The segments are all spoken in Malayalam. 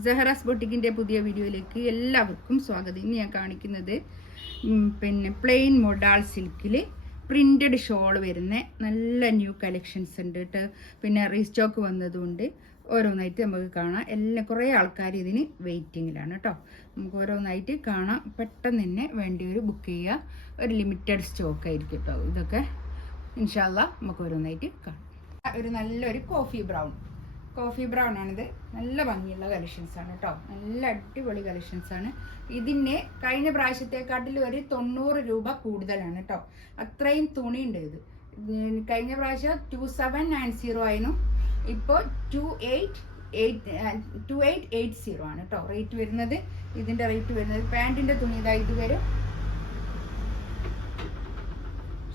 സെഹറാസ് ബൊട്ടിക്കിൻ്റെ പുതിയ വീഡിയോയിലേക്ക് എല്ലാവർക്കും സ്വാഗതം. ഇന്ന് ഞാൻ കാണിക്കുന്നത് പിന്നെ പ്ലെയിൻ മൊഡാൾ സിൽക്കിൽ പ്രിന്റഡ് ഷോൾ വരുന്ന നല്ല ന്യൂ കളക്ഷൻസ് ഉണ്ട് കേട്ടോ. പിന്നെ റീസ്റ്റോക്ക് വന്നതുകൊണ്ട് ഓരോന്നായിട്ട് നമുക്ക് കാണാം. കുറേ ആൾക്കാർ ഇതിന് വെയിറ്റിങ്ങിലാണ് കേട്ടോ. നമുക്ക് ഓരോന്നായിട്ട് കാണാം. പെട്ടെന്ന് തന്നെ വേണ്ടിയൊരു ബുക്ക് ചെയ്യുക. ഒരു ലിമിറ്റഡ് സ്റ്റോക്ക് ആയിരിക്കും കേട്ടോ. ഇതൊക്കെ ഇൻഷാ അല്ലാ നമുക്ക് ഓരോന്നായിട്ട് കാണാം. ഒരു നല്ലൊരു കോഫി ബ്രൗൺ ആണിത്. നല്ല ഭംഗിയുള്ള കളക്ഷൻസ് ആണ് കേട്ടോ. നല്ല അടിപൊളി കളക്ഷൻസ് ആണ്. ഇതിന് കഴിഞ്ഞ പ്രാവശ്യത്തെക്കാട്ടിൽ ഒരു 90 രൂപ കൂടുതലാണ് കേട്ടോ. അത്രയും തുണിയുണ്ട്. ഇത് കഴിഞ്ഞ പ്രാവശ്യം 2790 ആയിരുന്നു. ഇപ്പോൾ 2880 ആണ് കേട്ടോ റേറ്റ് വരുന്നത്. ഇതിന്റെ റേറ്റ് വരുന്നത് പാൻറ്റിന്റെ തുണി ഇതാ ഇത് വരും.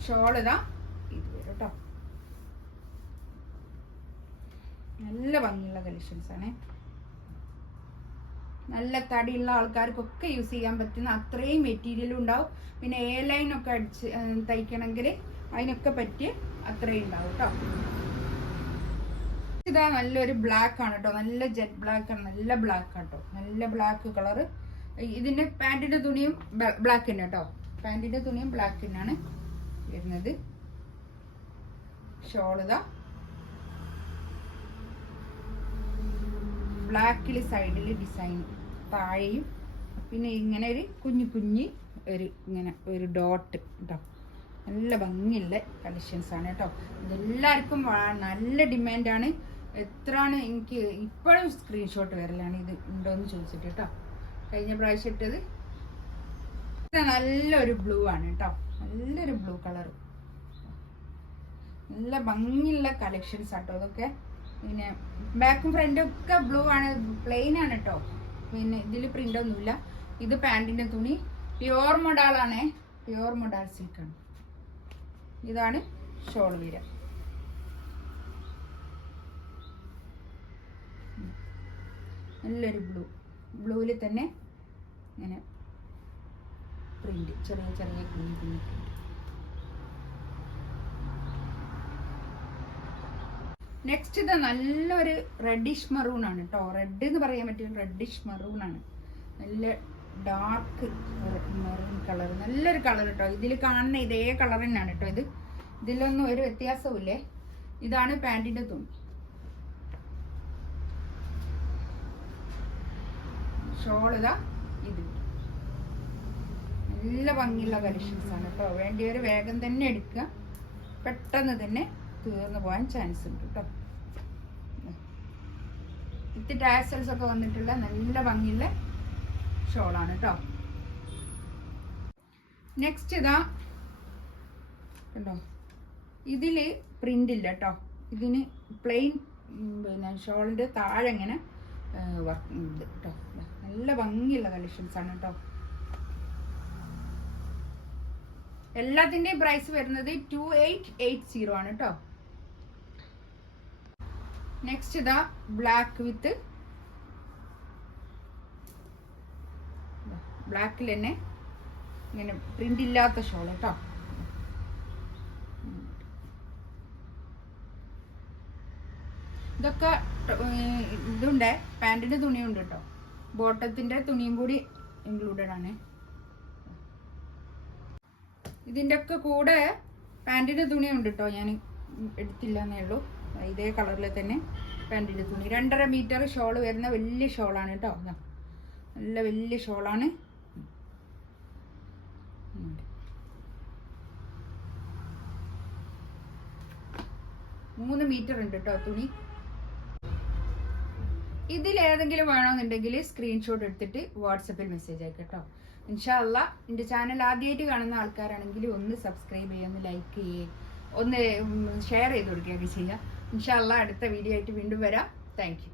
ഷോൾ ഇതാ ഇത് വരും കേട്ടോ. നല്ല ഭംഗിയുള്ള കളക്ഷൻസ് ആണ്. നല്ല തടിയുള്ള ആൾക്കാർക്കൊക്കെ യൂസ് ചെയ്യാൻ പറ്റുന്ന അത്രയും മെറ്റീരിയലും ഉണ്ടാവും. പിന്നെ എ ലൈൻ ഒക്കെ അടിച്ച് തയ്ക്കണമെങ്കിൽ അതിനൊക്കെ പറ്റിയ അത്രയും ഉണ്ടാവും കേട്ടോ. ഇതാ നല്ലൊരു ബ്ലാക്ക് ആണ് കേട്ടോ. നല്ല ജെറ്റ് ബ്ലാക്ക് ആണ്. നല്ല ബ്ലാക്ക് കേട്ടോ. നല്ല ബ്ലാക്ക് കളർ. ഇതിന്റെ പാൻറ്റിന്റെ തുണിയും ബ്ലാക്ക് തന്നെ കേട്ടോ. പാൻറ്റിന്റെ തുണിയും ബ്ലാക്ക് തന്നെയാണ് വരുന്നത്. ഷോൾ ഇതാ ബ്ലാക്കിൽ സൈഡിൽ ഡിസൈൻ താഴെയും പിന്നെ ഇങ്ങനെ ഒരു കുഞ്ഞി ഇങ്ങനെ ഒരു ഡോട്ട് കേട്ടോ. നല്ല ഭംഗിയുള്ള കളക്ഷൻസ് ആണ് കേട്ടോ. ഇതെല്ലാവർക്കും നല്ല ഡിമാൻഡാണ്. എത്രയാണ് എനിക്ക് ഇപ്പോഴും സ്ക്രീൻഷോട്ട് വരലാണ് ഇത് ഉണ്ടോയെന്ന് ചോദിച്ചിട്ട് കേട്ടോ. കഴിഞ്ഞ പ്രാവശ്യം ഇട്ടത് നല്ലൊരു ബ്ലൂ ആണ് കേട്ടോ. നല്ലൊരു ബ്ലൂ കളർ. നല്ല ഭംഗിയുള്ള കളക്ഷൻസ് ആട്ടോ ഇതൊക്കെ. പിന്നെ ബാക്കും ഫ്രണ്ടും ഒക്കെ ബ്ലൂ ആണ്. പ്ലെയിൻ ആണ് കേട്ടോ. പിന്നെ ഇതിൽ പ്രിന്റ് ഒന്നുമില്ല. ഇത് പാൻറ്റിന്റെ തുണി പ്യുവർ മൊഡാളാണ്. പ്യുവർ മൊഡാൾ സിൽക്കാണ്. ഇതാണ് ഷോൾ വീര. നല്ലൊരു ബ്ലൂവിൽ തന്നെ ഇങ്ങനെ പ്രിന്റ് ചെറിയ കുഞ്ഞി പ്രിന്റ്. നെക്സ്റ്റ് ഇത് നല്ലൊരു റെഡിഷ് മറൂൺ ആണ് കേട്ടോ. റെഡ് എന്ന് പറയാൻ പറ്റിയ റെഡിഷ് മറൂൺ ആണ്. നല്ല ഡാർക്ക് മെറൂൺ കളർ. നല്ലൊരു കളർ കേട്ടോ. ഇതിൽ കാണുന്ന ഇതേ കളർ തന്നെയാണ് കേട്ടോ. ഇതിലൊന്നും ഒരു വ്യത്യാസവും ഇല്ലേ. ഇതാണ് പാൻറ്റിന്റെ തുണി. ഷോൾ ഇതാ ഇത്. നല്ല ഭംഗിയുള്ള കളക്ഷൻസ് ആണ് കേട്ടോ. വേണ്ടിയൊരു വേഗം തന്നെ എടുക്കുക. പെട്ടെന്ന് തന്നെ തീർന്നു പോകാൻ ചാൻസ് ഉണ്ട് കേട്ടോ. വിത്ത് ടാസൽസ് ഒക്കെ വന്നിട്ടുള്ള നല്ല ഭംഗിയുള്ള ഷോളാണ് കേട്ടോ. നെക്സ്റ്റ് ഇതാ കണ്ടോ. ഇതില് പ്രിന്റ് ഇല്ല കേട്ടോ. ഇതിന് പ്ലെയിൻ പിന്നെ ഷോളിന്റെ താഴെ ഇങ്ങനെ വർക്ക് ഉണ്ട് കേട്ടോ. നല്ല ഭംഗിയുള്ള കളക്ഷൻസ് ആണ് കേട്ടോ. എല്ലാത്തിന്റെയും പ്രൈസ് വരുന്നത് 2880 ആണ് കേട്ടോ. നെക്സ്റ്റ് ഇതാ ബ്ലാക്ക് വിത്ത് ബ്ലാക്കിൽ തന്നെ ഇങ്ങനെ പ്രിന്റ് ഇല്ലാത്ത ഷോൾ കേട്ടോ. ഇതൊക്കെ ഇതുണ്ട്. പാൻറ്റിന്റെ തുണിയുണ്ട് കേട്ടോ. ബോട്ടത്തിന്റെ തുണിയും കൂടി ഇൻക്ലൂഡഡ് ആണ്. ഇതിൻ്റെ ഒക്കെ കൂടെ പാൻറ്റിന്റെ തുണിയുണ്ട് കേട്ടോ. ഞാൻ എടുത്തില്ല എന്നേ ഉള്ളൂ. ഇതേ കളറിൽ തന്നെ പാൻറ്റിന്റെ തുണി. 2.5 മീറ്റർ ഷോൾ വരുന്ന വലിയ ഷോളാണ് കേട്ടോ. നല്ല വലിയ ഷോളാണ്. 3 മീറ്റർ ഉണ്ട് കേട്ടോ തുണി. ഇതിലേതെങ്കിലും വേണമെന്നുണ്ടെങ്കിൽ സ്ക്രീൻഷോട്ട് എടുത്തിട്ട് വാട്സപ്പിൽ മെസ്സേജ് അയക്കാം കേട്ടോ. ഇൻഷാ അല്ലാ എൻ്റെ ചാനൽ ആദ്യമായിട്ട് കാണുന്ന ആൾക്കാരാണെങ്കിൽ ഒന്ന് സബ്സ്ക്രൈബ് ചെയ്യുക, ഒന്ന് ലൈക്ക് ചെയ്യുക, ഒന്ന് ഷെയർ ചെയ്ത് കൊടുക്കുകയൊക്കെ ചെയ്യുക. ഇൻഷാ അല്ലാ അടുത്ത വീഡിയോ ആയിട്ട് വീണ്ടും വരാം. Thank you.